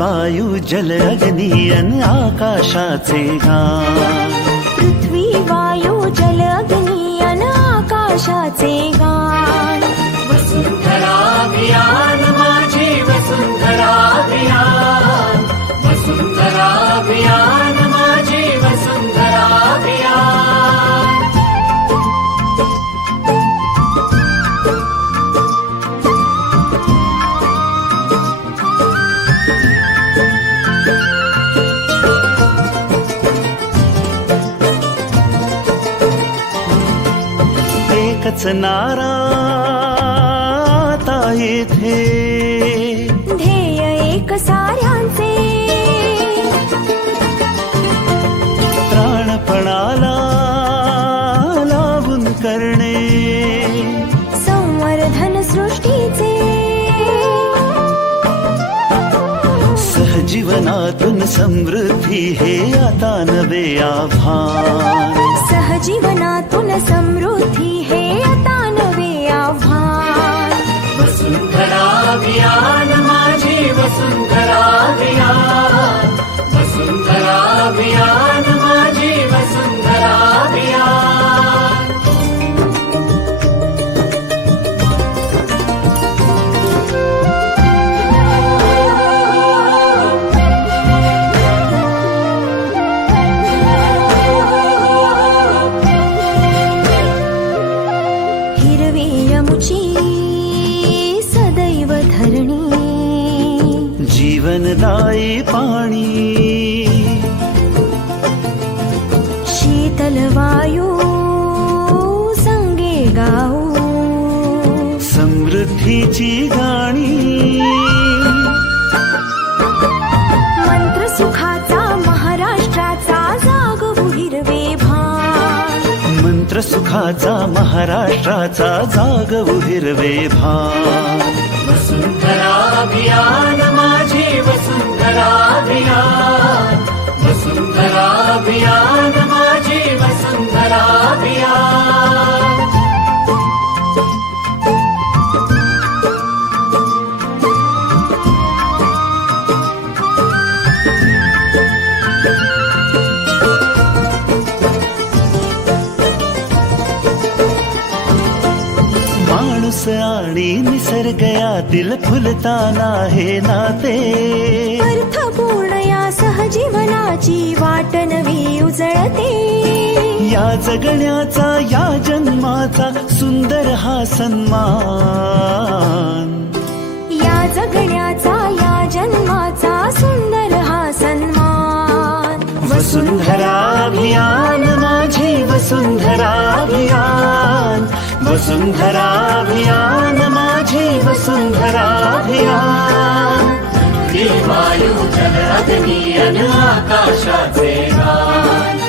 वायू जल अग्नी अन आकाशाचे गान. पृथ्वी वायू जल अग्नी अन आकाशाचे गान. वसुंधरा अभियान माझी वसुंधरा अभियान. वसुंधरा अभियान माझी वसुंधरा अभियान. एकच नारा आता येथे, ध्येय एक साऱ्यांचे. प्राणपणाला लावून करणे संवर्धन सृष्टीचे. सहजीवनातून समृद्धी हे आता नवे आव्हान. सहजीवनातून समृद्धी हे आता नवे आव्हान. वसुंधरा अभियान माझी वसुंधरा अभियान. वसुंधरा अभियान माझी वसुंधरा अभियान. हिरवी यमुची सदैव धरणी. जीवनदायी पाणी, शीतल वायू संगे गाऊ. समृद्धीची गाणी. मंत्र सुखाचा महाराष्ट्राचा जागवू हिरवे भान. मंत्र सुखाचा महाराष्ट्राचा जागवू हिरवे भान. वसुंधरा अभियान माझी वसुंधरा अभियान. वसुंधरा अभियान माझी वसुंधरा अभियान. माणूस आणि निसर्ग यातील फुलताना हे नाते. अर्थपूर्ण या सहजीवनाची वाट नवी उजळते. या जगण्याचा या जन्माचा सुंदर हा सन्मान. या जगण्याचा या जन्माचा सुंदर हा सन्मान. वसुंधरा अभियान माझी वसुंधरा अभियान. वसुंधरा अभियान माझी वसुंधरा अभियान. वायू जल अग्नी अन आकाशाचे गान.